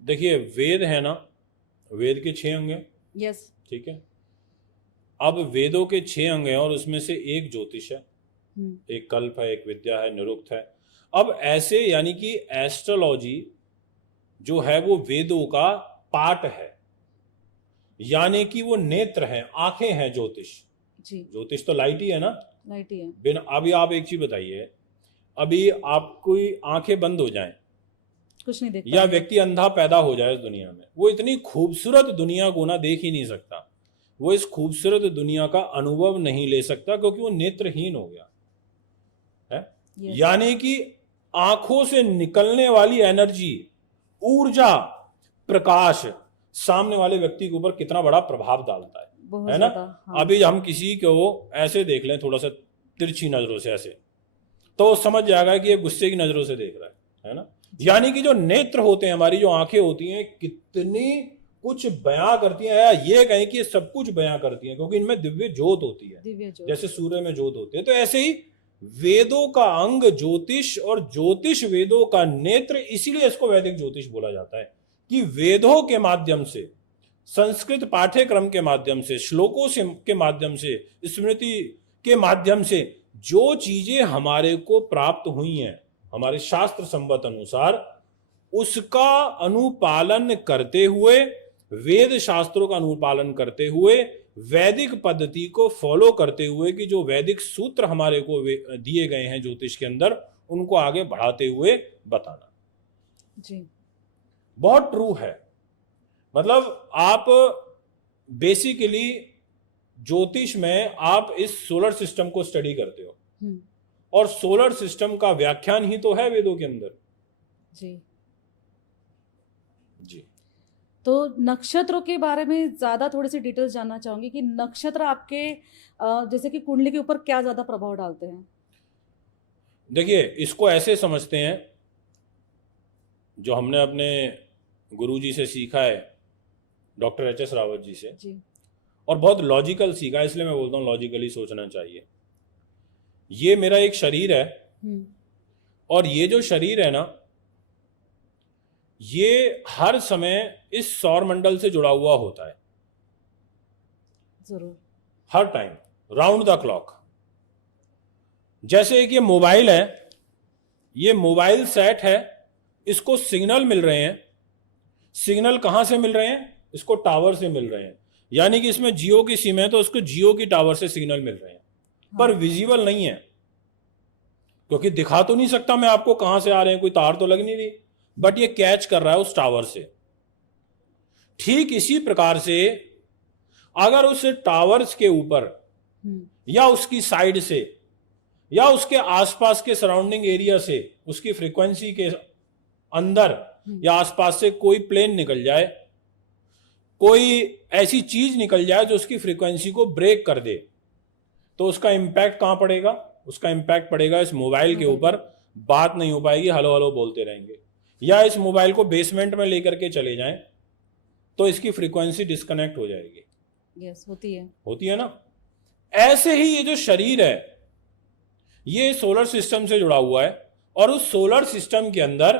देखिए, वेद है ना, वेद के 6 अंग हैं। यस। ठीक है। अब वेदों के 6 अंग हैं और उसमें से एक ज्योतिष है, एक कल्प है, एक विद्या है, निरुक्त है। अब ऐसे यानी कि एस्ट्रोलॉजी जो है वो वेदों का पार्ट है, यानी कि वो नेत्र हैं, आंखें हैं ज्योतिष। जी। ज्योतिष तो लाइट ही है ना। लाइट ही है। बिना अभी आप एक चीज बताइए, अभी आपकी आंखें बंद हो जाएं कुछ नहीं देख या पाएंगे। व्यक्ति अंधा पैदा हो जाए इस दुनिया में, वो इतनी खूबसूरत दुनिया को ना देख ही नहीं सकता, वो इस खूबसूरत दुनिया का अनुभव नहीं ले सकता, क्योंकि वो नेत्रहीन हो गया है। Yes. यानी कि आंखों से निकलने वाली एनर्जी, ऊर्जा, प्रकाश सामने वाले व्यक्ति के ऊपर कितना बड़ा प्रभाव डालता है ना। हाँ। अभी हम किसी को ऐसे देख लें थोड़ा सा तिरछी नजरों से ऐसे, तो समझ जाएगा कि ये गुस्से की नजरों से देख रहा है ना। यानी कि जो नेत्र होते हैं, हमारी जो आंखें होती हैं, कितनी कुछ बयां करती हैं, या ये कहें कि ये सब कुछ बयां करती हैं, क्योंकि इनमें दिव्य ज्योत होती है, दिव्य ज्योत। जैसे सूर्य में ज्योत होती है। तो ऐसे ही वेदों का अंग ज्योतिष और ज्योतिष वेदों का नेत्र, इसीलिए इसको वैदिक ज्योतिष बोला जाता है कि वेदों के माध्यम से, संस्कृत पाठ्यक्रम के माध्यम से, श्लोकों से के माध्यम से, स्मृति के माध्यम से जो चीजें हमारे को प्राप्त हुई हैं हमारे शास्त्र संबत अनुसार, उसका अनुपालन करते हुए, वेद शास्त्रों का अनुपालन करते हुए, वैदिक पद्धति को फॉलो करते हुए, कि जो वैदिक सूत्र हमारे को दिए गए हैं ज्योतिष के अंदर, उनको आगे बढ़ाते हुए बताना जी बहुत ट्रू है। मतलब आप बेसिकली ज्योतिष में आप इस सोलर सिस्टम को स्टडी करते हो, और सोलर सिस्टम का व्याख्यान ही तो है वेदों के अंदर। जी जी। तो नक्षत्रों के बारे में ज्यादा थोड़ी सी डिटेल्स जानना चाहूंगी कि नक्षत्र आपके जैसे कि कुंडली के ऊपर क्या ज्यादा प्रभाव डालते हैं। देखिए, इसको ऐसे समझते हैं, जो हमने अपने गुरुजी से सीखा है, डॉक्टर एच.एस. रावत जी से, जी। और बहुत लॉजिकल सीखा है, इसलिए मैं बोलता हूँ लॉजिकली सोचना चाहिए। ये मेरा एक शरीर है, और ये जो शरीर है ना, ये हर समय इस सौर मंडल से जुड़ा हुआ होता है, जरूर, हर टाइम, राउंड द क्लॉक। जैसे एक ये मोबाइल है, ये मोबाइल सेट है, इसको सिग्नल मिल रहे हैं। सिग्नल कहां से मिल रहे हैं? इसको टावर से मिल रहे हैं। यानी कि इसमें जियो की सिम है, तो उसको जियो की टावर से सिग्नल मिल रहे हैं, पर विजिबल नहीं है, क्योंकि दिखा तो नहीं सकता मैं आपको कहां से आ रहे हैं, कोई तार तो लग नहीं रही, बट ये कैच कर रहा है उस टावर से। ठीक इसी प्रकार से अगर उस टावर्स के ऊपर या उसकी साइड से या उसके आसपास के सराउंडिंग एरिया से, उसकी फ्रीक्वेंसी के अंदर या आसपास से कोई प्लेन निकल जाए, कोई ऐसी चीज निकल जाए जो उसकी फ्रीक्वेंसी को ब्रेक कर दे, तो उसका इंपैक्ट कहां पड़ेगा? उसका इंपैक्ट पड़ेगा इस मोबाइल के ऊपर। बात नहीं हो पाएगी, हेलो हेलो बोलते रहेंगे। या इस मोबाइल को बेसमेंट में लेकर के चले जाएं, तो इसकी फ्रीक्वेंसी डिस्कनेक्ट हो जाएगी। यस, होती है ना। ऐसे ही ये जो शरीर है, ये सोलर सिस्टम से जुड़ा हुआ है, और उस सोलर सिस्टम के अंदर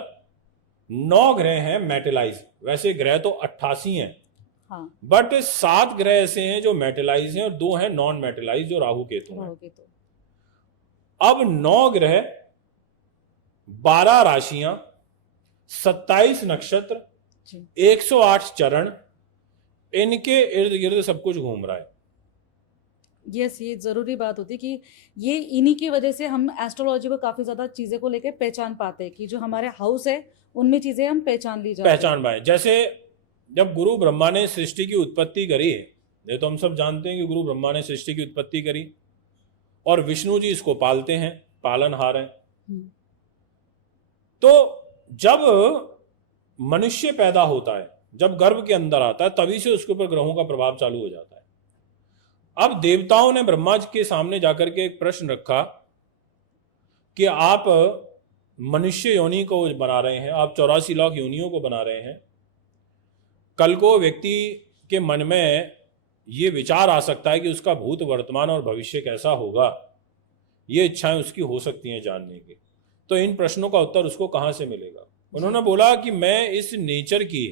9 ग्रह हैं मेटलाइज। वैसे ग्रह तो 88 हैं, हाँ, बट 7 ग्रह ऐसे हैं जो मेटलाइज हैं, और 2 हैं नॉन मेटलाइज, जो राहु केतु हैं। अब 9 ग्रह, 12 राशियां, 27 नक्षत्र, 108 चरण, इनके इर्द गिर्द सब कुछ घूम रहा है। यस, ये जरूरी बात होती है कि ये इन्हीं की वजह से हम एस्ट्रोलॉजी को काफी ज्यादा चीजें को लेकर पहचान पाते हैं, कि जो हमारे हाउस है उनमें चीजें हम पहचान पाए। जैसे जब गुरु ब्रह्मा ने सृष्टि की उत्पत्ति करी, ये तो हम सब जानते हैं कि गुरु ब्रह्मा ने सृष्टि की उत्पत्ति करी, और विष्णु जी इसको पालते हैं, पालनहार हैं। तो जब मनुष्य पैदा होता है, जब गर्भ के अंदर आता है, तभी से उसके ऊपर ग्रहों का प्रभाव चालू हो जाता है। अब देवताओं ने ब्रह्मा जी के सामने जाकर के एक प्रश्न रखा कि आप मनुष्य योनि को बना रहे हैं, आप 84 लाख योनियों को बना रहे हैं, कल को व्यक्ति के मन में ये विचार आ सकता है कि उसका भूत, वर्तमान और भविष्य कैसा होगा, ये इच्छाएं उसकी हो सकती हैं जानने की, तो इन प्रश्नों का उत्तर उसको कहां से मिलेगा? उन्होंने बोला कि मैं इस नेचर की,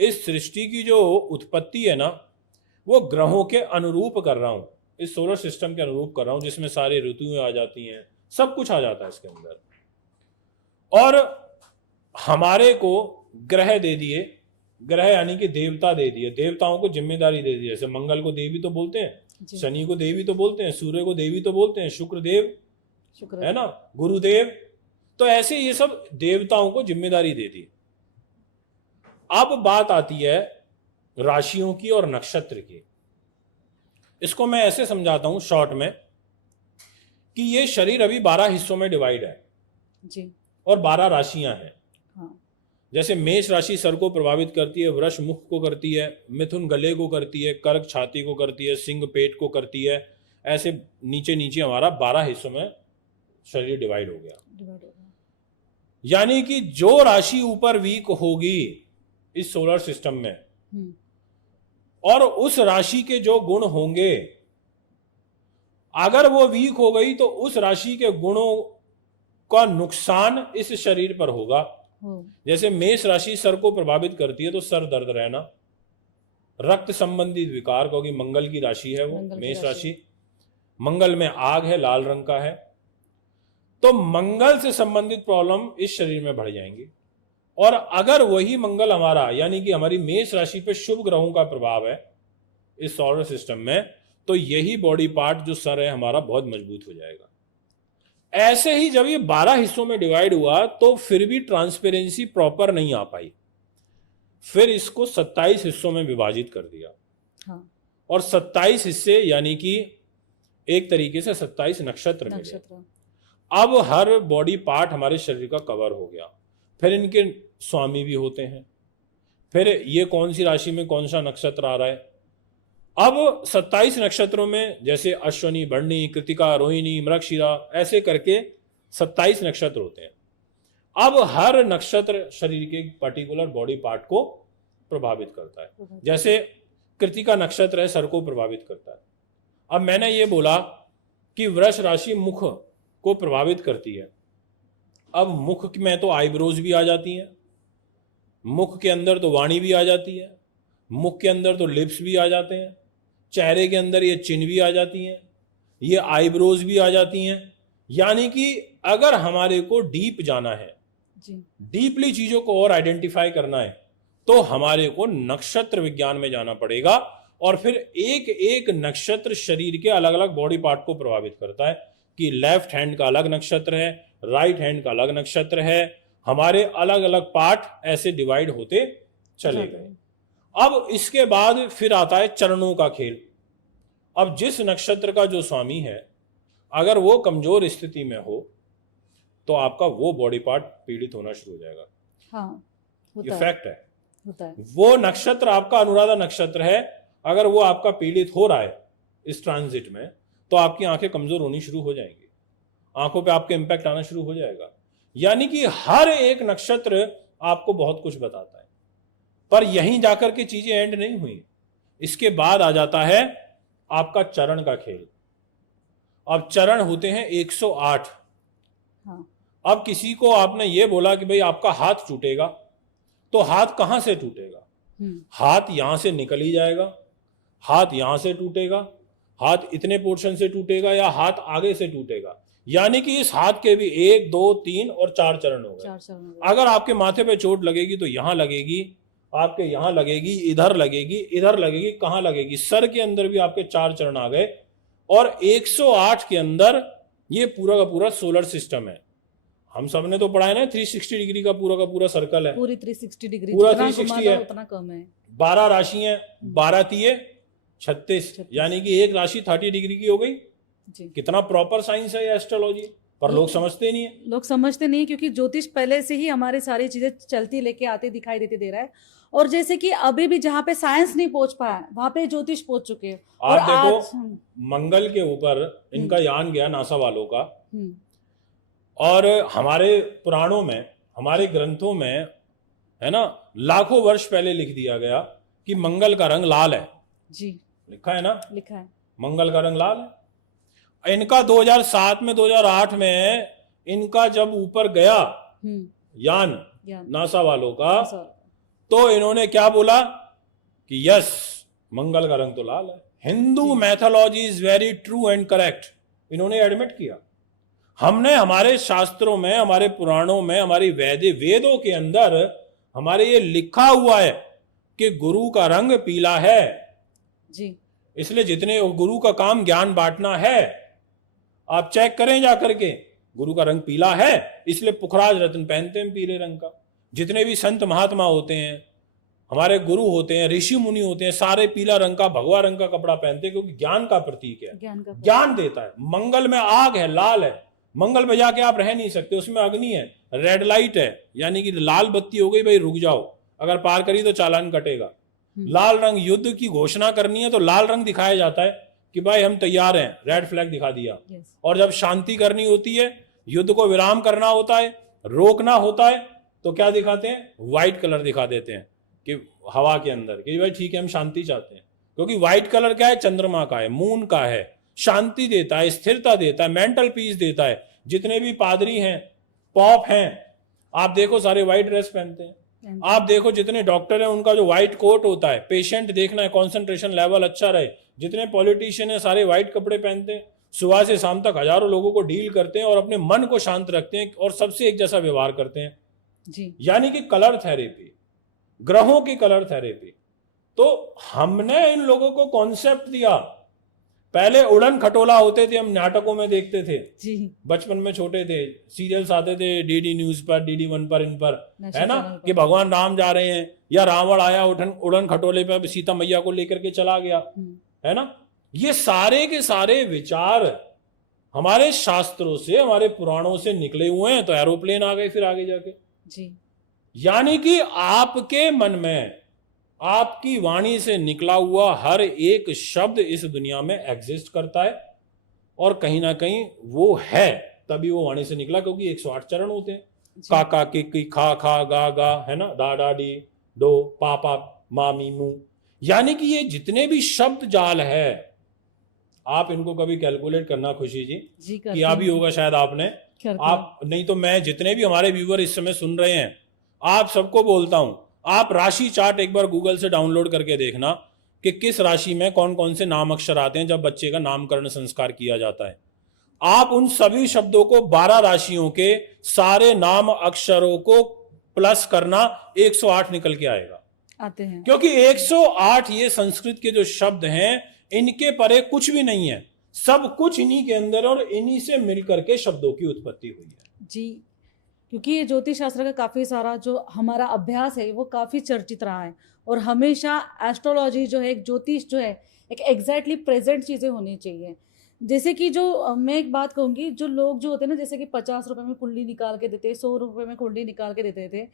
इस सृष्टि की जो उत्पत्ति है ना, वो ग्रहों के अनुरूप कर रहा हूं, इस सोलर सिस्टम के अनुरूप कर रहा हूं, जिसमें सारी ऋतुएं आ जाती हैं, सब कुछ आ जाता है इसके अंदर। और हमारे को ग्रह दे दिए, ग्रह यानी कि देवता दे दिए, देवताओं को जिम्मेदारी दे दी। जैसे मंगल को देवी तो बोलते हैं, जी। शनि को देवी तो बोलते हैं, सूर्य को देवी तो बोलते हैं, शुक्र देव शुक्र है ना, गुरुदेव। तो ऐसे ये सब देवताओं को जिम्मेदारी दे दी। अब बात आती है राशियों की और नक्षत्र की। इसको मैं ऐसे समझाता हूं शॉर्ट में कि ये शरीर अभी 12 हिस्सों में डिवाइड है जी। और 12 राशियां हैं। हाँ। जैसे मेष राशि सर को प्रभावित करती है, वृष मुख को करती है, मिथुन गले को करती है, कर्क छाती को करती है, सिंह पेट को करती है। ऐसे नीचे नीचे हमारा 12 हिस्सों में शरीर डिवाइड हो गया। डिवाइड हो गया। यानी कि जो राशि ऊपर वीक होगी इस सोलर सिस्टम में, और उस राशि के जो गुण होंगे, अगर वो वीक हो गई तो उस राशि के गुणों का नुकसान इस शरीर पर होगा। जैसे मेष राशि सर को प्रभावित करती है तो सर दर्द रहना, रक्त संबंधित विकार, क्योंकि मंगल की राशि है वो मेष राशि, मंगल में आग है, लाल रंग का है, तो मंगल से संबंधित प्रॉब्लम इस शरीर में बढ़ जाएंगी। और अगर वही मंगल हमारा, यानी कि हमारी मेष राशि पे शुभ ग्रहों का प्रभाव है इस सोलर सिस्टम में, तो यही बॉडी पार्ट जो सर है हमारा बहुत मजबूत हो जाएगा। ऐसे ही जब ये 12 हिस्सों में डिवाइड हुआ तो फिर भी ट्रांसपेरेंसी प्रॉपर नहीं आ पाई, फिर इसको 27 हिस्सों में विभाजित कर दिया। हाँ। और 27 हिस्से यानी कि एक तरीके से 27 नक्षत्र मिले। अब हर बॉडी पार्ट हमारे शरीर का कवर हो गया। फिर इनके स्वामी भी होते हैं, फिर ये कौन सी राशि में कौन सा नक्षत्र आ रहा है। अब 27 नक्षत्रों में जैसे अश्विनी, भरणी, कृतिका, रोहिणी, मृगशिरा, ऐसे करके 27 नक्षत्र होते हैं। अब हर नक्षत्र शरीर के पर्टिकुलर बॉडी पार्ट को प्रभावित करता है। जैसे कृतिका नक्षत्र है, सर को प्रभावित करता है। अब मैंने ये बोला कि वृष राशि मुख को प्रभावित करती है। अब मुख में तो आईब्रोज भी आ जाती हैं, मुख के अंदर तो वाणी भी आ जाती है, मुख के अंदर तो लिप्स भी आ जाते हैं, चेहरे के अंदर ये चिन्ह भी आ जाती हैं, ये आईब्रोज भी आ जाती हैं। यानी कि अगर हमारे को डीप जाना है, डीपली चीजों को और आइडेंटिफाई करना है, तो हमारे को नक्षत्र विज्ञान में जाना पड़ेगा। और फिर एक एक नक्षत्र शरीर के अलग अलग बॉडी पार्ट को प्रभावित करता है कि लेफ्ट हैंड का अलग नक्षत्र है, राइट हैंड का अलग नक्षत्र है, हमारे अलग अलग पार्ट ऐसे डिवाइड होते चले गए। अब इसके बाद फिर आता है चरणों का खेल। अब जिस नक्षत्र का जो स्वामी है, अगर वो कमजोर स्थिति में हो तो आपका वो बॉडी पार्ट पीड़ित होना शुरू हो जाएगा। हाँ, ये फैक्ट है। होता है। वो नक्षत्र आपका अनुराधा नक्षत्र है, अगर वो आपका पीड़ित हो रहा है इस ट्रांजिट में, तो आपकी आंखें कमजोर होनी शुरू हो जाएंगी, आंखों पे आपके इंपैक्ट आना शुरू हो जाएगा। यानी कि हर एक नक्षत्र आपको बहुत कुछ बताता है। पर यहीं जाकर के चीजें एंड नहीं हुई, इसके बाद आ जाता है आपका चरण का खेल। अब चरण होते हैं 108। हाँ। अब किसी को आपने ये बोला कि भाई आपका हाथ टूटेगा, तो हाथ कहां से टूटेगा? हाथ यहां से निकल ही जाएगा, हाथ यहां से टूटेगा, हाथ इतने पोर्शन से टूटेगा, या हाथ आगे से टूटेगा। यानी कि इस हाथ के भी 1, 2, 3 और 4 चरण हो गए। अगर आपके माथे पे चोट लगेगी तो यहां लगेगी, आपके यहां लगेगी, इधर लगेगी, इधर लगेगी, कहां लगेगी? सर के अंदर भी आपके 4 चरण आ गए। और 108 के अंदर ये पूरा का पूरा सोलर सिस्टम है। हम सब ने तो पढ़ा है ना, 360 डिग्री का पूरा सर्कल है, पूरी 360 डिग्री, पूरा 360 है, उतना कम है। 12 राशि है, 12 तिये 36, यानी कि एक राशि 30 डिग्री की हो गई। कितना प्रॉपर साइंस है ये एस्ट्रोलॉजी, पर लोग समझते नहीं है। लोग समझते नहीं है क्योंकि ज्योतिष पहले से ही हमारी सारी चीजें चलती लेके आते दिखाई देते दे रहा है। और जैसे कि अभी भी जहाँ पे साइंस नहीं पहुंच पाया, वहां पे ज्योतिष पहुंच चुके हैं। आप देखो, मंगल के ऊपर इनका यान गया नासा वालों का, और हमारे पुराणों में, हमारे ग्रंथों में है ना, लाखों वर्ष पहले लिख दिया गया कि मंगल का रंग लाल है। जी, लिखा है ना, लिखा है, मंगल का रंग लाल है। इनका 2007 में 2008 में इनका जब ऊपर गया यान, ज्ञान नासा वालों का, सर। तो इन्होंने क्या बोला कि यस, मंगल का रंग तो लाल है। Hindu ji. Mythology is very true and correct, इन्होंने एडमिट किया। हमने हमारे शास्त्रों में, हमारे पुराणों में, हमारी वेदों के अंदर हमारे ये लिखा हुआ है कि गुरु का रंग पीला है। जी। इसलिए जितने गुरु का काम ज्ञान बांटना है, आप चेक करें जाकर के, गुरु का रंग पीला है, इसलिए पुखराज रत्न पहनते हैं पीले रंग का। जितने भी संत महात्मा होते हैं, हमारे गुरु होते हैं, ऋषि मुनि होते हैं, सारे पीला रंग का, भगवा रंग का कपड़ा पहनते हैं, क्योंकि ज्ञान का प्रतीक है, ज्ञान का ज्ञान देता है। मंगल में आग है, लाल है, मंगल में जाके आप रह नहीं सकते, उसमें अग्नि है, रेड लाइट है, यानी कि लाल बत्ती हो गई, भाई रुक जाओ, अगर पार करी तो चालान कटेगा। लाल रंग, युद्ध की घोषणा करनी है तो लाल रंग दिखाया जाता है कि भाई हम तैयार हैं, रेड फ्लैग दिखा दिया। Yes. और जब शांति करनी होती है, युद्ध को विराम करना होता है, रोकना होता है, तो क्या दिखाते हैं? व्हाइट कलर दिखा देते हैं कि हवा के अंदर, कि भाई ठीक है हम शांति चाहते हैं। क्योंकि व्हाइट कलर क्या है? चंद्रमा का है, मून का है, शांति देता है, स्थिरता देता है, मेंटल पीस देता है। जितने भी पादरी हैं, पॉप हैं, आप देखो सारे व्हाइट ड्रेस पहनते हैं। आप देखो जितने डॉक्टर हैं, उनका जो व्हाइट कोट होता है, पेशेंट देखना है, कंसंट्रेशन लेवल अच्छा रहे। जितने पॉलिटिशियन हैं, सारे व्हाइट कपड़े पहनते हैं, सुबह से शाम तक हजारों लोगों को डील करते हैं और अपने मन को शांत रखते हैं और सबसे एक जैसा व्यवहार करते हैं जी। यानी कि कलर थेरेपी, ग्रहों की कलर थेरेपी। तो हमने इन लोगों को कॉन्सेप्ट दिया। पहले उड़न खटोला होते थे, हम नाटकों में देखते थे, जी। बचपन में छोटे थे, सीरियल्स आते थे डीडी न्यूज पर, डीडी वन पर, इन पर, नेशनल है ना, चैनल पर। कि भगवान राम जा रहे हैं, या रावण आया उड़न खटोले पे सीता मैया को लेकर के चला गया, है ना। ये सारे के सारे विचार हमारे शास्त्रों से, हमारे पुराणों से निकले हुए हैं। तो एरोप्लेन आ गए फिर आगे जाके। जी। यानी कि आपके मन में, आपकी वाणी से निकला हुआ हर एक शब्द इस दुनिया में एग्जिस्ट करता है, और कहीं ना कहीं वो है, तभी वो वाणी से निकला, क्योंकि 108 चरण होते हैं। का का की खा खा गा गा, है ना, डा डा डी डो पा पा मा मी मू। यानी कि ये जितने भी शब्द जाल है, आप इनको कभी कैलकुलेट करना खुशी जी, किया भी होगा शायद आपने। आप नहीं तो मैं, जितने भी हमारे व्यूअर इस समय सुन रहे हैं, आप सबको बोलता हूं, आप राशि चार्ट एक बार गूगल से डाउनलोड करके देखना कि किस राशि में कौन कौन से नाम अक्षर आते हैं जब बच्चे का नामकरण संस्कार किया जाता है। आप उन सभी शब्दों को 12 राशियों के सारे नाम अक्षरों को प्लस करना, 108 निकल के आएगा, आते हैं। क्योंकि 108 ये संस्कृत के जो शब्द हैं, इनके परे कुछ भी नहीं है, सब कुछ इन्हीं के अंदर और इन्हीं से मिलकर के शब्दों की उत्पत्ति हुई है जी। क्योंकि ये ज्योतिष शास्त्र का काफ़ी सारा जो हमारा अभ्यास है वो काफ़ी चर्चित रहा है, और हमेशा एस्ट्रोलॉजी जो है, एक ज्योतिष जो है, एक एग्जैक्टली प्रेजेंट चीज़ें होनी चाहिए। जैसे कि जो मैं एक बात कहूँगी, जो लोग जो होते हैं ना, जैसे कि 50 रुपए में कुंडली निकाल के देते, 100 रुपए में कुंडली निकाल के देते थे,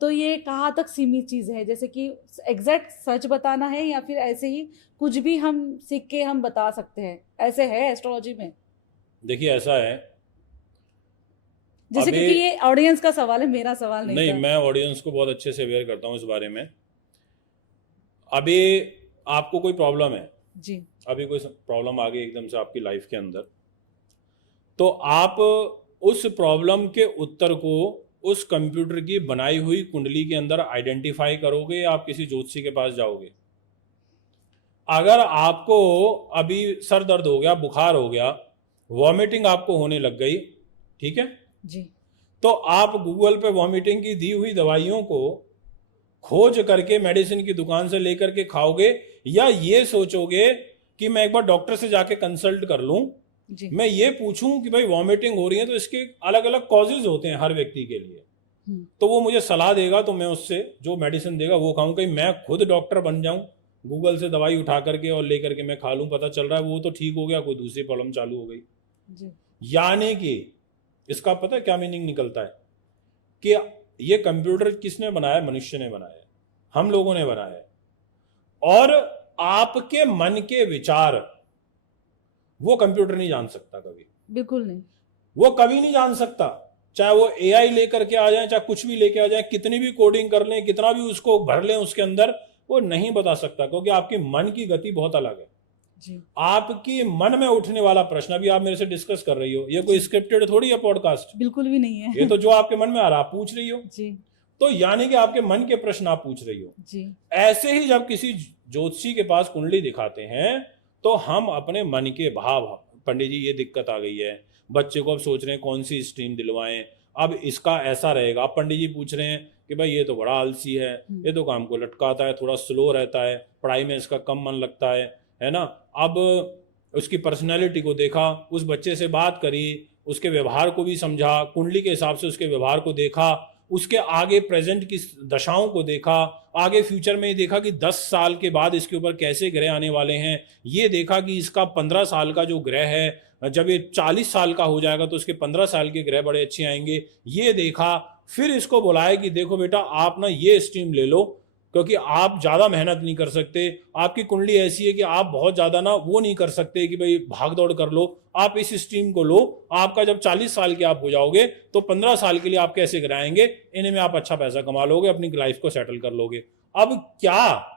तो ये कहाँ तक सीमित चीज़ है? जैसे कि एग्जैक्ट सच बताना है, या फिर ऐसे ही कुछ भी हम सीख के हम बता सकते हैं, ऐसे है एस्ट्रोलॉजी में? देखिए ऐसा है, जैसे क्योंकि ये ऑडियंस का सवाल है, मेरा सवाल नहीं था। मैं ऑडियंस को बहुत अच्छे से अवेयर करता हूँ इस बारे में। अभी आपको कोई प्रॉब्लम है जी, अभी कोई प्रॉब्लम आ गई एकदम से आपकी लाइफ के अंदर, तो आप उस प्रॉब्लम के उत्तर को उस कंप्यूटर की बनाई हुई कुंडली के अंदर आइडेंटिफाई करोगे, या आप किसी ज्योतिषी के पास जाओगे? अगर आपको अभी सर दर्द हो गया, बुखार हो गया, वॉमिटिंग आपको होने लग गई, ठीक है जी, तो आप गूगल पे वॉमिटिंग की दी हुई दवाइयों को खोज करके मेडिसिन की दुकान से लेकर के खाओगे, या ये सोचोगे कि मैं एक बार डॉक्टर से जाके कंसल्ट कर लूं, जी। मैं ये पूछूं कि भाई वॉमिटिंग हो रही है तो इसके अलग अलग कॉजेज होते हैं हर व्यक्ति के लिए, तो वो मुझे सलाह देगा, तो मैं उससे जो मेडिसिन देगा वो खाऊं। कहीं मैं खुद डॉक्टर बन जाऊं, गूगल से दवाई उठा करके और लेकर के मैं खा लूं, पता चल रहा है वो तो ठीक हो गया, कोई दूसरी प्रॉब्लम चालू हो गई जी। यानी कि इसका पता है क्या मीनिंग निकलता है? कि ये कंप्यूटर किसने बनाया? मनुष्य ने बनाया, हम लोगों ने बनाया है। और आपके मन के विचार वो कंप्यूटर नहीं जान सकता कभी, बिल्कुल नहीं, वो कभी नहीं जान सकता। चाहे वो एआई लेकर के आ जाए, चाहे कुछ भी लेके आ जाए, कितनी भी कोडिंग कर लें, कितना भी उसको भर लें उसके अंदर, वो नहीं बता सकता, क्योंकि आपके मन की गति बहुत अलग है जी। आपकी मन में उठने वाला प्रश्न अभी आप मेरे से डिस्कस कर रही हो, ये कोई स्क्रिप्टेड थोड़ी है पॉडकास्ट, बिल्कुल भी नहीं है। ये तो जो आपके मन में आ रहा आप पूछ रही हो। जी। तो यानी कि आपके मन के प्रश्न आप पूछ रही हो। जी ऐसे ही जब किसी ज्योतिषी के पास कुंडली दिखाते हैं तो हम अपने मन के भाव, पंडित जी ये दिक्कत आ गई है, बच्चे को अब सोच रहे हैं कौन सी स्ट्रीम दिलवाएं, अब इसका ऐसा रहेगा। अब पंडित जी पूछ रहे हैं कि भाई ये तो बड़ा आलसी है, ये तो काम को लटकाता है, थोड़ा स्लो रहता है, पढ़ाई में इसका कम मन लगता है ना। अब उसकी पर्सनैलिटी को देखा, उस बच्चे से बात करी, उसके व्यवहार को भी समझा, कुंडली के हिसाब से उसके व्यवहार को देखा, उसके आगे प्रेजेंट की दशाओं को देखा, आगे फ्यूचर में देखा कि 10 साल के बाद इसके ऊपर कैसे ग्रह आने वाले हैं, ये देखा कि इसका 15 साल का जो ग्रह है जब ये 40 साल का हो जाएगा तो उसके 15 साल के ग्रह बड़े अच्छे आएंगे, ये देखा। फिर इसको बुलाया कि देखो बेटा आप ना ये स्ट्रीम ले लो, क्योंकि आप ज़्यादा मेहनत नहीं कर सकते, आपकी कुंडली ऐसी है कि आप बहुत ज़्यादा ना वो नहीं कर सकते कि भाई भाग दौड़ कर लो, आप इस स्ट्रीम को लो, आपका जब 40 साल के आप हो जाओगे तो 15 साल के लिए आप कैसे कराएंगे, इन्हें में आप अच्छा पैसा कमा लोगे, अपनी लाइफ को सेटल कर लोगे। अब क्या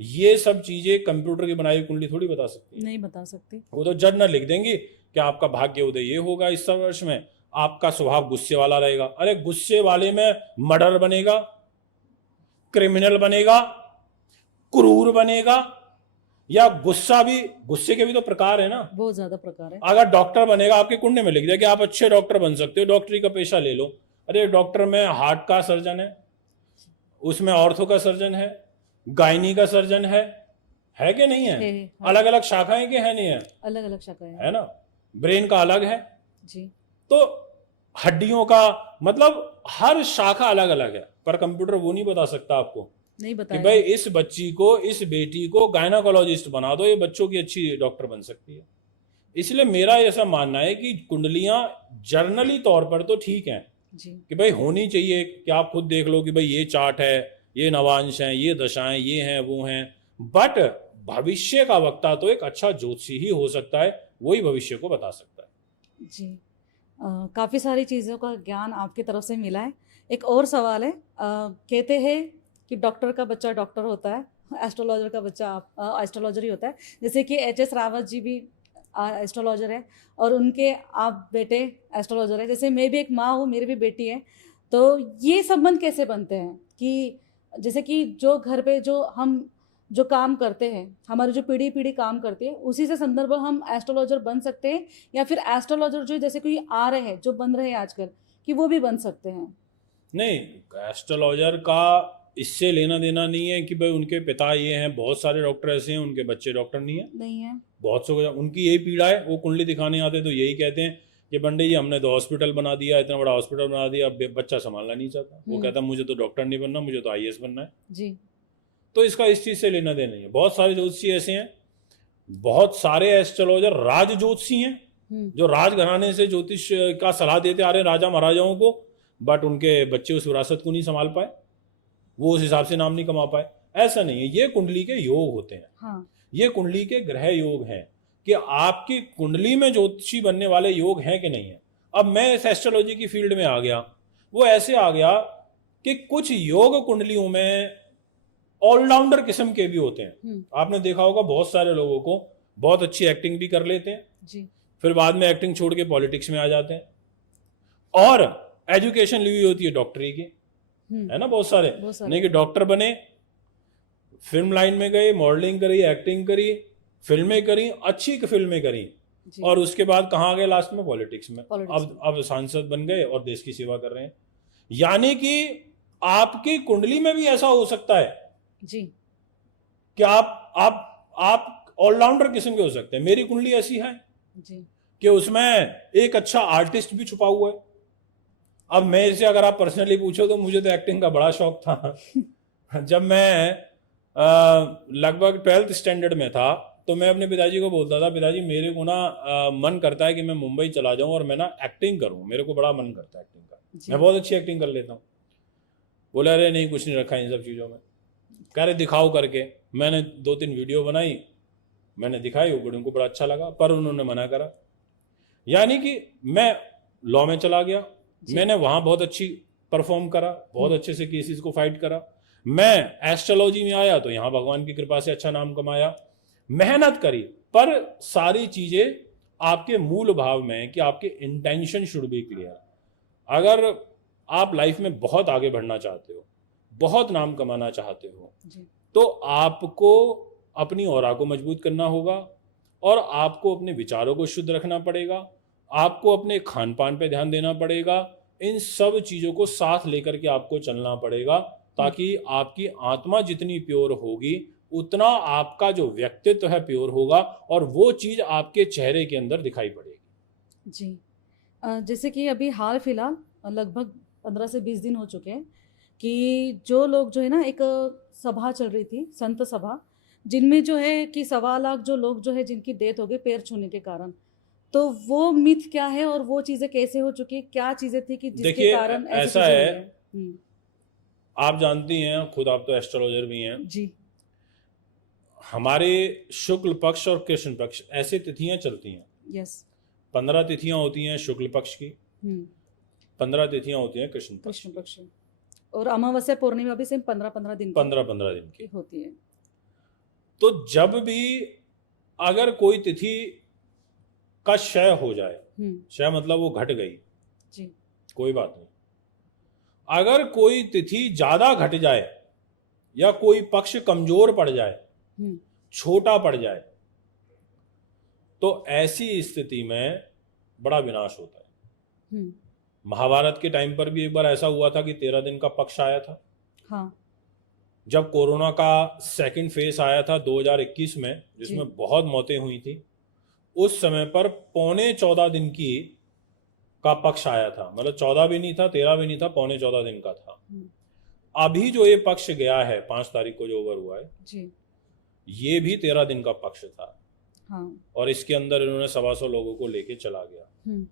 ये सब चीजें कंप्यूटर की बनाई हुई कुंडली थोड़ी बता सकती है? नहीं बता सकती। वो तो जज ना लिख देंगी कि आपका भाग्य उदय ये होगा इस वर्ष में, आपका स्वभाव गुस्से वाला रहेगा। अरे गुस्से वाले में मर्डर बनेगा, क्रिमिनल बनेगा, क्रूर बनेगा, या गुस्से के भी तो प्रकार है ना, बहुत ज्यादा प्रकार है। अगर डॉक्टर बनेगा, आपके कुंडली में लिख दिया कि आप अच्छे डॉक्टर बन सकते हो, डॉक्टरी का पेशा ले लो। अरे डॉक्टर में हार्ट का सर्जन है, उसमें ऑर्थो का सर्जन है, गायनी का सर्जन है कि नहीं है? अलग अलग शाखाएं के है नहीं है? अलग अलग शाखाएं है ना। ब्रेन का अलग है जी, तो हड्डियों का, मतलब हर शाखा अलग अलग है। पर कंप्यूटर वो नहीं बता सकता आपको नहीं कि बताया। भाई इस बच्ची को, इस बेटी को गायनाकोलॉजिस्ट बना दो, ये बच्चों की अच्छी डॉक्टर बन सकती है। इसलिए मेरा ऐसा मानना है कि कुंडलियां जर्नली तौर पर तो ठीक हैं जी कि भाई होनी चाहिए, कि आप खुद देख लो कि भाई ये चार्ट है, ये नवांश हैं, ये दशाएं, ये हैं, वो हैं, बट भविष्य का वक्ता तो एक अच्छा ज्योतिषी ही हो सकता है, वही भविष्य को बता सकता है। जी काफ़ी सारी चीज़ों का ज्ञान आपकी तरफ से मिला है। एक और सवाल है, कहते हैं कि डॉक्टर का बच्चा डॉक्टर होता है, एस्ट्रोलॉजर का बच्चा एस्ट्रोलॉजर ही होता है। जैसे कि एच.एस. रावत जी भी एस्ट्रोलॉजर है और उनके आप बेटे एस्ट्रोलॉजर है। जैसे मैं भी एक माँ हूँ, मेरी भी बेटी है, तो ये संबंध कैसे बनते हैं कि जैसे कि जो घर पे जो काम करते हैं, हमारी जो पीढ़ी काम करती है, उसी से संदर्भ हम एस्ट्रोलॉजर बन सकते हैं, या फिर एस्ट्रोलॉजर जो जैसे कोई आ रहे हैं, जो बन रहे हैं आजकल, कि वो भी बन सकते हैं? नहीं, एस्ट्रोलॉजर का इससे लेना देना नहीं है कि भाई उनके पिता ये हैं, बहुत सारे डॉक्टर ऐसे हैं उनके बच्चे डॉक्टर नहीं है। बहुत सौ उनकी यही पीड़ा है, वो कुंडली दिखाने आते तो यही कहते हैं कि पंडित जी हमने तो हॉस्पिटल बना दिया, इतना बड़ा हॉस्पिटल बना दिया, अब बच्चा संभालना नहीं चाहता। वो कहता मुझे तो डॉक्टर नहीं बनना, मुझे तो आईएएस बनना है जी। तो इसका इस चीज से लेना देना नहीं है। बहुत सारे ज्योतिषी ऐसे हैं, बहुत सारे एस्ट्रोलॉजर राज ज्योतिषी हैं जो राजघराने से ज्योतिष का सलाह देते आ रहे हैं राजा महाराजाओं को, बट उनके बच्चे उस विरासत को नहीं संभाल पाए, वो उस हिसाब से नाम नहीं कमा पाए। ऐसा नहीं है, ये कुंडली के योग होते हैं। हाँ। ये कुंडली के ग्रह योग हैं कि आपकी कुंडली में ज्योतिषी बनने वाले योग हैं कि नहीं है। अब मैं इस एस्ट्रोलॉजी की फील्ड में आ गया, वो ऐसे आ गया कि कुछ योग कुंडलियों में ऑलराउंडर किस्म के भी होते हैं। आपने देखा होगा बहुत सारे लोगों को बहुत अच्छी एक्टिंग भी कर लेते हैं जी, फिर बाद में एक्टिंग छोड़ के पॉलिटिक्स में आ जाते हैं, और एजुकेशन ली हुई होती है डॉक्टरी की, है ना। बहुत सारे नहीं कि डॉक्टर बने, फिल्म लाइन में गए, मॉडलिंग करी, एक्टिंग करी, फिल्में करी, अच्छी फिल्में करी, और उसके बाद कहाँ गए लास्ट में? पॉलिटिक्स में। अब सांसद बन गए और देश की सेवा कर रहे हैं। यानी कि आपकी कुंडली में भी ऐसा हो सकता है जी कि आप ऑलराउंडर किस्म के हो सकते हैं। मेरी कुंडली ऐसी है जी कि उसमें एक अच्छा आर्टिस्ट भी छुपा हुआ है। अब मेरे से अगर आप पर्सनली पूछो तो मुझे तो एक्टिंग का बड़ा शौक था जब मैं लगभग 12th स्टैंडर्ड में था तो मैं अपने पिताजी को बोलता था, पिताजी मेरे को ना मन करता है कि मैं मुंबई चला जाऊं और मैं ना एक्टिंग करूं, मेरे को बड़ा मन करता है एक्टिंग का, मैं बहुत अच्छी एक्टिंग कर लेता हूं। बोला अरे नहीं, कुछ नहीं रखा इन सब चीज़ों में। कह रहे दिखाओ करके। मैंने 2-3 वीडियो बनाई, मैंने दिखाई, वो उनको बड़ा अच्छा लगा, पर उन्होंने मना करा। यानी कि मैं लॉ में चला गया, मैंने वहां बहुत अच्छी परफॉर्म करा, बहुत अच्छे से केसेस को फाइट करा। मैं एस्ट्रोलॉजी में आया तो यहाँ भगवान की कृपा से अच्छा नाम कमाया, मेहनत करी, पर सारी चीजें आपके मूल भाव में कि आपके इंटेंशन शुड बी क्लियर। अगर आप लाइफ में बहुत आगे बढ़ना चाहते हो, बहुत नाम कमाना चाहते हो, जी तो आपको अपनी ऑरा को मजबूत करना होगा और आपको अपने विचारों को शुद्ध रखना पड़ेगा, आपको अपने खान पान पे ध्यान देना पड़ेगा, इन सब चीज़ों को साथ लेकर के आपको चलना पड़ेगा, ताकि आपकी आत्मा जितनी प्योर होगी उतना आपका जो व्यक्तित्व है प्योर होगा और वो चीज़ आपके चेहरे के अंदर दिखाई पड़ेगी। जी जैसे कि अभी हाल फिलहाल लगभग 15 से 20 दिन हो चुके हैं कि जो लोग जो है ना, एक सभा चल रही थी, संत सभा, जिनमें जो है कि 1.25 लाख जो लोग जो है जिनकी डेथ हो गई पैर छूने के कारण, तो वो मिथ क्या है और वो चीज़ें कैसे हो चुकी है, क्या चीज़ें थी कि जिसके देखिए, कारण ऐसी ऐसा चीज़ें है, हुई है? आप जानती हैं, खुद आप तो एस्ट्रोलॉजर भी हैं, जी हमारे शुक्ल पक्ष और कृष्ण पक्ष ऐसे तिथियां चलती हैं। यस 15 तिथियां होती हैं शुक्ल पक्ष की, 15 तिथियां होती हैं कृष्ण पक्ष कृष्ण की, पक्ष, और अमावस्या पूर्णिमा भी सेम 15-15 दिन की 15-15 दिन की। होती है। तो जब भी अगर कोई तिथि का क्षय हो जाए, क्षय मतलब वो घट गई, जी कोई बात नहीं, अगर कोई तिथि ज्यादा घट जाए या कोई पक्ष कमजोर पड़ जाए, छोटा पड़ जाए, तो ऐसी स्थिति में बड़ा विनाश होता है। महाभारत के टाइम पर भी एक बार ऐसा हुआ था कि 13 दिन का पक्ष आया था। हाँ जब कोरोना का सेकंड फेज आया था 2021 में, जिसमें बहुत मौतें हुई थी, उस समय पर 14.25 दिन की का पक्ष आया था, मतलब 14 भी नहीं था, 13 भी नहीं था, 14.25 दिन का था। अभी जो ये पक्ष गया है 5 तारीख को जो ओवर हुआ है जी ये भी 13 दिन का पक्ष था। हाँ और इसके अंदर इन्होंने 125 लोगों को लेके चला गया।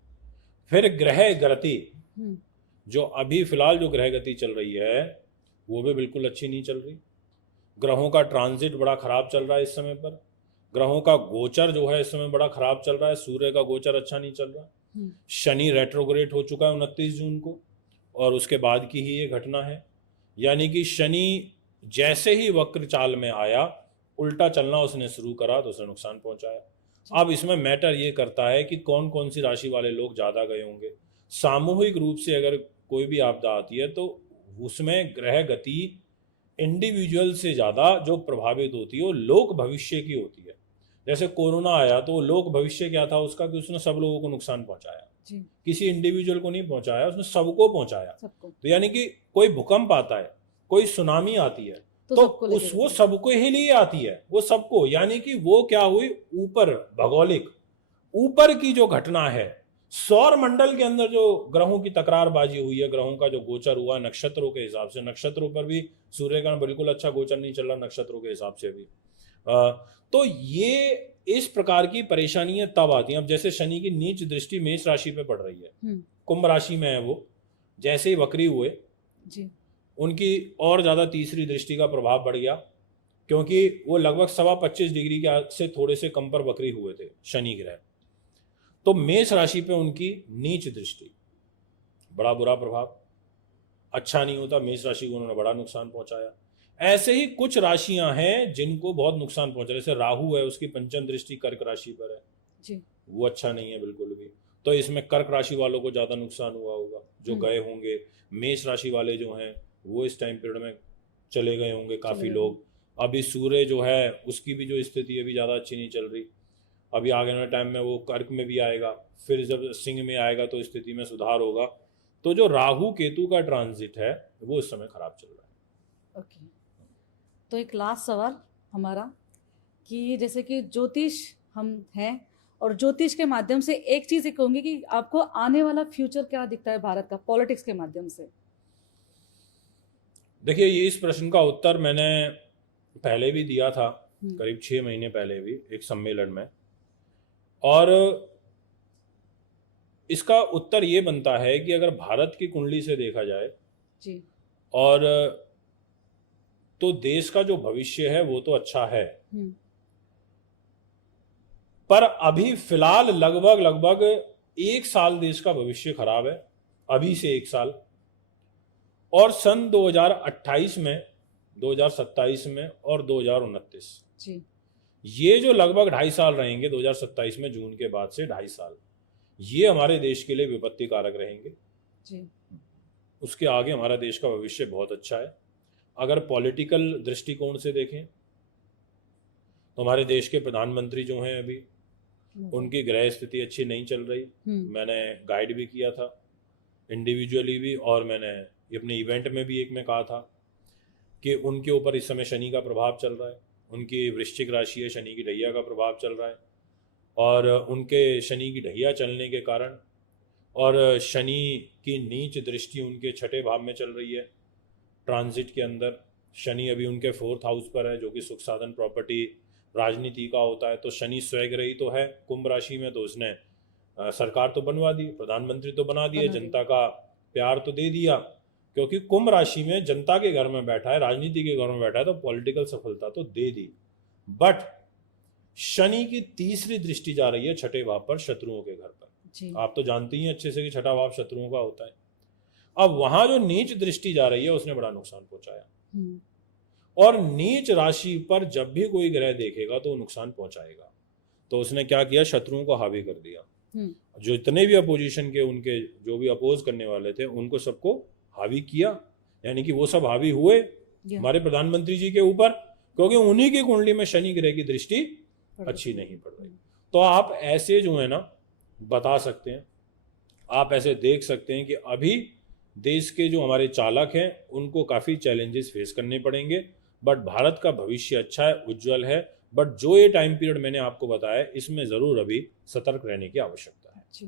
फिर ग्रह गति, जो अभी फिलहाल जो ग्रह गति चल रही है वो भी बिल्कुल अच्छी नहीं चल रही। ग्रहों का ट्रांजिट बड़ा खराब चल रहा है इस समय पर। ग्रहों का गोचर जो है इस समय बड़ा खराब चल रहा है। सूर्य का गोचर अच्छा नहीं चल रहा। शनि रेट्रोग्रेड हो चुका है 29 जून को, और उसके बाद की ही ये घटना है। यानी कि शनि जैसे ही वक्र चाल में आया, उल्टा चलना उसने शुरू करा तो उसे नुकसान पहुंचाया। अब इसमें मैटर ये करता है कि कौन कौन सी राशि वाले लोग ज़्यादा गए होंगे। सामूहिक रूप से अगर कोई भी आपदा आती है तो उसमें ग्रह गति इंडिविजुअल से ज़्यादा जो प्रभावित होती है वो लोक भविष्य की होती है। जैसे कोरोना आया तो लोक भविष्य क्या था उसका, कि उसने सब लोगों को नुकसान पहुंचाया, किसी इंडिविजुअल को नहीं पहुंचाया, उसने सबको पहुंचाया। तो यानी कि कोई भूकंप आता है, कोई सुनामी आती है, तो वो सबको ही लिए आती है, वो सबको, यानी कि वो क्या हुई, ऊपर भौगोलिक ऊपर की जो घटना है, सौर मंडल के अंदर जो ग्रहों की तकरारबाजी हुई है, ग्रहों का जो गोचर हुआ नक्षत्रों के हिसाब से, नक्षत्रों पर भी सूर्य का बिल्कुल अच्छा गोचर नहीं चल रहा नक्षत्रों के हिसाब से भी। तो ये इस प्रकार की परेशानियां तब आती हैं। अब जैसे शनि की नीच दृष्टि मेष राशि पे पड़ रही है, कुंभ राशि में है वो, जैसे ही वक्री हुए जी उनकी और ज्यादा तीसरी दृष्टि का प्रभाव बढ़ गया, क्योंकि वो लगभग 25.25 डिग्री के से थोड़े से कम पर वक्री हुए थे शनि ग्रह। तो मेष राशि पे उनकी नीच दृष्टि, बड़ा बुरा प्रभाव, अच्छा नहीं होता। मेष राशि को उन्होंने बड़ा नुकसान पहुंचाया। ऐसे ही कुछ राशियां हैं जिनको बहुत नुकसान पहुंचा, जैसे राहु है, उसकी पंचम दृष्टि कर्क राशि पर है जी, वो अच्छा नहीं है बिल्कुल भी। तो इसमें कर्क राशि वालों को ज्यादा नुकसान हुआ होगा जो गए होंगे। मेष राशि वाले जो हैं वो इस टाइम पीरियड में चले गए होंगे काफी लोग। अभी सूर्य जो है उसकी भी जो स्थिति अभी ज्यादा अच्छी नहीं चल रही। अभी आगे वाले टाइम में वो कर्क में भी आएगा, फिर जब सिंह में आएगा तो स्थिति में सुधार होगा। तो जो राहु केतु का ट्रांजिट है वो इस समय खराब चल रहा है। ओके, तो एक लास्ट सवाल हमारा, कि जैसे कि ज्योतिष हम हैं और ज्योतिष के माध्यम से एक चीज़ ये कहूँगी कि आपको आने वाला फ्यूचर क्या दिखता है भारत का पॉलिटिक्स के माध्यम से? देखिए, ये इस प्रश्न का उत्तर मैंने पहले भी दिया था, करीब 6 महीने पहले भी एक सम्मेलन में, और इसका उत्तर ये बनता है कि अगर भारत की कुंडली से देखा जाए जी, और तो देश का जो भविष्य है वो तो अच्छा है, पर अभी फिलहाल लगभग 1 साल देश का भविष्य खराब है, अभी से 1 साल। और सन 2028 में, 2027 में और 2029 जी, ये जो लगभग 2.5 साल रहेंगे, 2027 में जून के बाद से 2.5 साल, ये हमारे देश के लिए विपत्ति कारक रहेंगे। जी, उसके आगे हमारा देश का भविष्य बहुत अच्छा है। अगर पॉलिटिकल दृष्टिकोण से देखें तो हमारे देश के प्रधानमंत्री जो हैं अभी, उनकी गृह स्थिति अच्छी नहीं चल रही। मैंने गाइड भी किया था इंडिविजुअली भी, और मैंने अपने इवेंट में भी एक में कहा था कि उनके ऊपर इस समय शनि का प्रभाव चल रहा है। उनकी वृश्चिक राशि है, शनि की ढैया का प्रभाव चल रहा है, और उनके शनि की ढैया चलने के कारण और शनि की नीच दृष्टि उनके छठे भाव में चल रही है ट्रांजिट के अंदर। शनि अभी उनके 4th हाउस पर है, जो कि सुख साधन, प्रॉपर्टी, राजनीति का होता है। तो शनि स्वग्रही तो है कुंभ राशि में, तो उसने सरकार तो बनवा दी, प्रधानमंत्री तो बना दिए, जनता का प्यार तो दे दिया, क्योंकि कुंभ राशि में जनता के घर में बैठा है, राजनीति के घर में बैठा है, तो पॉलिटिकल सफलता तो दे दी। बट शनि की तीसरी दृष्टि जा रही है छठे भाव पर, शत्रुओं के घर पर। आप तो जानते ही अच्छे से कि छठा भाव शत्रुओं का होता है। अब वहां जो नीच दृष्टि जा रही है उसने बड़ा नुकसान पहुंचाया, और नीच राशि पर जब भी कोई ग्रह देखेगा तो नुकसान पहुंचाएगा। तो उसने क्या किया, शत्रुओं को हावी कर दिया। जो इतने भी अपोजिशन के, उनके जो भी अपोज करने वाले थे, उनको सबको हावी किया, यानी कि वो सब हावी हुए हमारे प्रधानमंत्री जी के ऊपर, क्योंकि उन्हीं की कुंडली में शनि ग्रह की दृष्टि अच्छी नहीं पड़ रही। तो आप ऐसे जो है ना बता सकते हैं, आप ऐसे देख सकते हैं कि अभी देश के जो हमारे चालक हैं उनको काफ़ी चैलेंजेस फेस करने पड़ेंगे, बट भारत का भविष्य अच्छा है, उज्जवल है। बट जो ये टाइम पीरियड मैंने आपको बताया, इसमें ज़रूर अभी सतर्क रहने की आवश्यकता है। जी,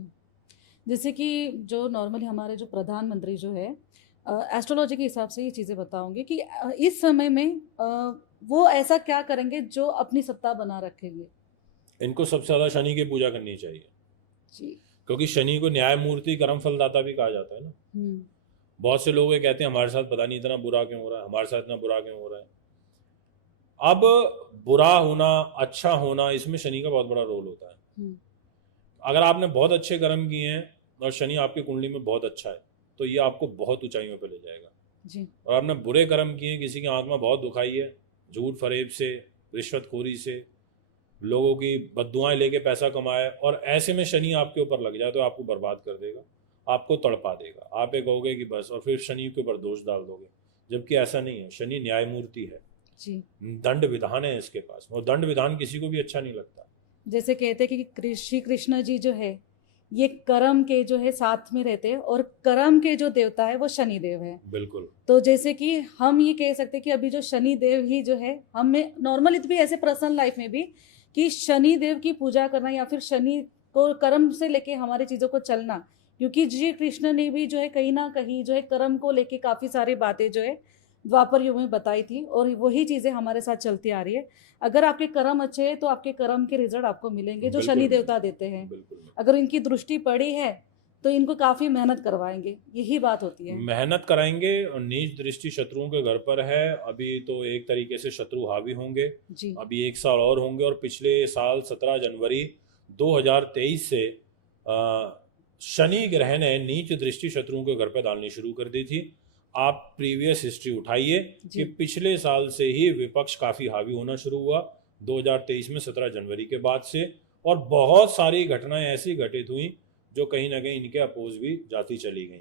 जैसे कि जो नॉर्मली हमारे जो प्रधानमंत्री जो है, एस्ट्रोलॉजी के हिसाब से ये चीज़ें बताऊंगी कि इस समय में वो ऐसा क्या करेंगे जो अपनी सत्ता बना रखेंगे। इनको सबसे ज़्यादा शनि की पूजा करनी चाहिए जी, क्योंकि शनि को न्यायमूर्ति, कर्म फलदाता भी कहा जाता है ना। बहुत से लोग ये कहते हैं हमारे साथ पता नहीं इतना बुरा क्यों हो रहा है, हमारे साथ इतना बुरा क्यों हो रहा है। अब बुरा होना, अच्छा होना, इसमें शनि का बहुत बड़ा रोल होता है। अगर आपने बहुत अच्छे कर्म किए हैं और शनि आपकी कुंडली में बहुत अच्छा है, तो ये आपको बहुत ऊंचाइयों पर ले जाएगा जी। और आपने बुरे कर्म किए, किसी की आत्मा बहुत दुखाई है, झूठ फरेब से, रिश्वतखोरी से, लोगों की बद्दुआएं लेके पैसा कमाया, और ऐसे में शनि आपके ऊपर लग जाए तो आपको बर्बाद कर देगा, आपको तड़पा देगा। आप ये कहोगे कि बस, और फिर शनि के ऊपर दोष डाल दोगे, जबकि ऐसा नहीं है। शनि न्यायमूर्ति है जी, दंड विधान है इसके पास, और दंड विधान किसी को भी अच्छा नहीं लगता। जैसे कहते हैं कि श्री कृष्ण जी जो है ये कर्म के जो है साथ में रहते हैं, और कर्म के जो देवता है वो शनि देव है। बिल्कुल। तो जैसे कि हम ये कह सकते हैं कि अभी जो शनि देव ही जो है, हमें नॉर्मली भी ऐसे पर्सनल लाइफ में भी कि शनि देव की पूजा करना, या फिर शनि को कर्म से लेके हमारी चीज़ों को चलना, क्योंकि श्री कृष्ण ने भी जो है कहीं ना कहीं जो है कर्म को लेके काफ़ी सारी बातें जो है द्वापर युग में बताई थी, और वही चीज़ें हमारे साथ चलती आ रही है। अगर आपके कर्म अच्छे हैं तो आपके कर्म के रिजल्ट आपको मिलेंगे जो शनि देवता देते हैं। अगर इनकी दृष्टि पड़ी है तो इनको काफ़ी मेहनत करवाएंगे, यही बात होती है। मेहनत कराएंगे, और नीच दृष्टि शत्रुओं के घर पर है। अभी तो एक तरीके से शत्रु हावी होंगे जी, अभी 1 साल और होंगे, और पिछले साल 17 जनवरी 2023 से शनि ग्रह ने नीच दृष्टि शत्रुओं के घर पर डालनी शुरू कर दी थी। आप प्रीवियस हिस्ट्री उठाइए कि पिछले साल से ही विपक्ष काफ़ी हावी होना शुरू हुआ 2023 में 17 जनवरी के बाद से, और बहुत सारी घटनाएं ऐसी घटित हुई जो कहीं ना कहीं इनके अपोज भी जाती चली गई।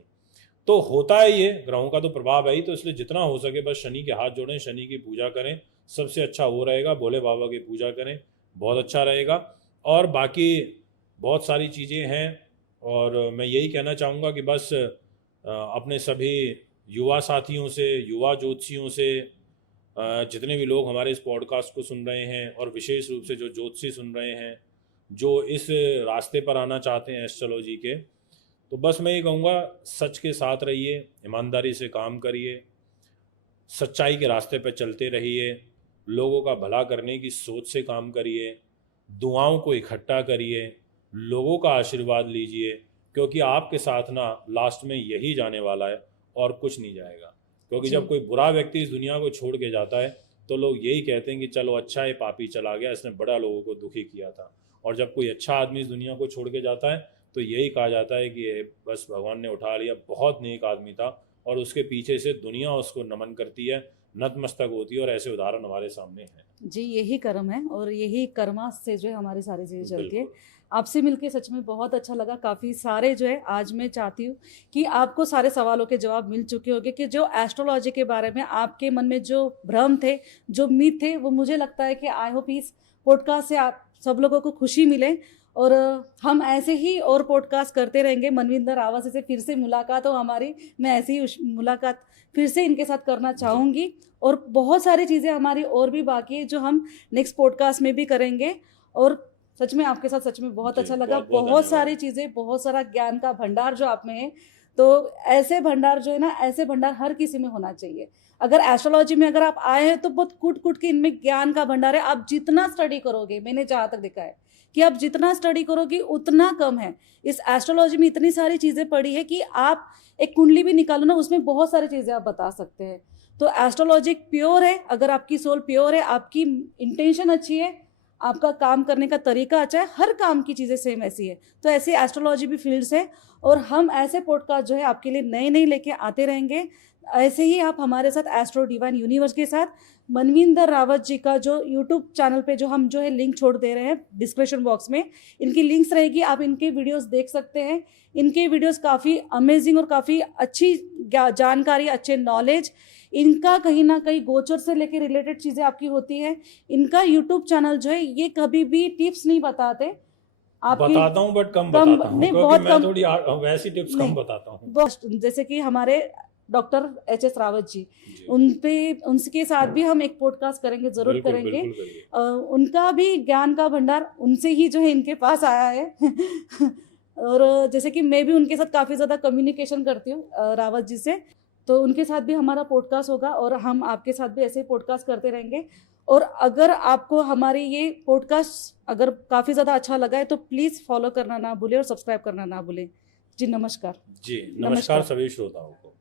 तो होता है, ये ग्रहों का तो प्रभाव है ही, तो इसलिए जितना हो सके बस शनि के हाथ जोड़ें, शनि की पूजा करें, सबसे अच्छा वो रहेगा। भोले बाबा की पूजा करें, बहुत अच्छा रहेगा। और बाकी बहुत सारी चीज़ें हैं, और मैं यही कहना चाहूँगा कि बस अपने सभी युवा साथियों से, युवा ज्योतिषियों से, जितने भी लोग हमारे इस पॉडकास्ट को सुन रहे हैं, और विशेष रूप से जो ज्योतिषी सुन रहे हैं, जो इस रास्ते पर आना चाहते हैं एस्ट्रोलॉजी के, तो बस मैं ये कहूँगा, सच के साथ रहिए, ईमानदारी से काम करिए, सच्चाई के रास्ते पर चलते रहिए, लोगों का भला करने की सोच से काम करिए, दुआओं को इकट्ठा करिए, लोगों का आशीर्वाद लीजिए, क्योंकि आपके साथ ना लास्ट में यही जाने वाला है और कुछ नहीं जाएगा। क्योंकि जब कोई बुरा व्यक्ति इस दुनिया को छोड़ के जाता है तो लोग यही कहते हैं कि चलो अच्छा है, पापी चला गया, इसने बड़ा लोगों को दुखी किया था। और जब कोई अच्छा आदमी इस दुनिया को छोड़ के जाता है तो यही कहा जाता है कि ये बस भगवान ने उठा लिया, बहुत नेक आदमी था, और उसके पीछे से दुनिया उसको नमन करती है। नतमस्तक होती है, और ऐसे उदाहरण हमारे सामने हैं। जी, यही कर्म है और यही कर्मा से जो है हमारी सारी चीज़ें चलती है। बिल्कुल। आपसे मिलके सच में बहुत अच्छा लगा। काफ़ी सारे जो है आज मैं चाहती हूँ कि आपको सारे सवालों के जवाब मिल चुके होंगे कि जो एस्ट्रोलॉजी के बारे में आपके मन में जो भ्रम थे, जो मीथ थे, वो मुझे लगता है कि आई होप इस पॉडकास्ट से आप सब लोगों को खुशी मिले। और हम ऐसे ही और पॉडकास्ट करते रहेंगे। मनविंदर रावत से फिर से मुलाकात हो हमारी, मैं ऐसी ही मुलाकात फिर से इनके साथ करना चाहूँगी। और बहुत सारी चीज़ें हमारी और भी बाकी है जो हम नेक्स्ट पॉडकास्ट में भी करेंगे। और सच में आपके साथ सच में बहुत जी, अच्छा लगा। बहुत-बहुत बहुत धन्यवाद। सारी चीज़ें, बहुत सारा ज्ञान का भंडार जो आप में है। तो ऐसे भंडार जो है ना, ऐसे भंडार हर किसी में होना चाहिए। अगर एस्ट्रोलॉजी में अगर आप आए हैं तो बहुत कूट के इनमें ज्ञान का भंडार है। आप जितना स्टडी करोगे, मैंने जहाँ तक देखा है कि आप जितना स्टडी करोगे उतना कम है। इस एस्ट्रोलॉजी में इतनी सारी चीज़ें पड़ी है कि आप एक कुंडली भी निकालो ना, उसमें बहुत सारी चीज़ें आप बता सकते हैं। तो एस्ट्रोलॉजी प्योर है। अगर आपकी सोल प्योर है, आपकी इंटेंशन अच्छी है, आपका काम करने का तरीका अच्छा है, हर काम की चीज़ें सेम ऐसी है। तो ऐसी एस्ट्रोलॉजी भी फील्ड्स है और हम ऐसे पॉडकास्ट जो है आपके लिए नए नए लेके आते रहेंगे। ऐसे ही आप हमारे साथ एस्ट्रो डिवाइन यूनिवर्स के साथ मनविंदर रावत जी का जो यूट्यूब चैनल पे जो हम जो है लिंक छोड़ दे रहे हैं डिस्क्रिप्शन बॉक्स में, इनकी लिंक्स रहेगी, आप इनके वीडियोस देख सकते हैं। इनके वीडियोस काफ़ी अमेजिंग और काफ़ी अच्छी जानकारी, अच्छे नॉलेज, इनका कहीं ना कहीं गोचर से लेके रिलेटेड चीज़ें आपकी होती है। इनका यूट्यूब चैनल जो है ये कभी भी टिप्स नहीं बताते आपकी। बताता हूँ बट कम कम बताता हूँ, नहीं, क्योंकि बहुत मैं कम थोड़ी वैसी टिप्स कम नहीं, बताता हूँ। बहुत जैसे कि हमारे डॉक्टर एच.एस. रावत जी, जी, उनके साथ भी हम एक पॉडकास्ट करेंगे, जरूर बिल्कुल करेंगे। बिल्कुल करिए। उनका भी ज्ञान का भंडार उनसे ही जो है इनके पास आया है। और जैसे कि मैं भी उनके साथ काफ़ी ज़्यादा कम्युनिकेशन करती हूँ रावत जी से, तो उनके साथ भी हमारा पॉडकास्ट होगा और हम आपके साथ भी ऐसे पॉडकास्ट करते रहेंगे। और अगर आपको हमारी ये पॉडकास्ट अगर काफ़ी ज़्यादा अच्छा लगा है तो प्लीज़ फॉलो करना ना भूलें और सब्सक्राइब करना ना भूलें। जी नमस्कार। जी, नमस्कार सभी श्रोताओं को।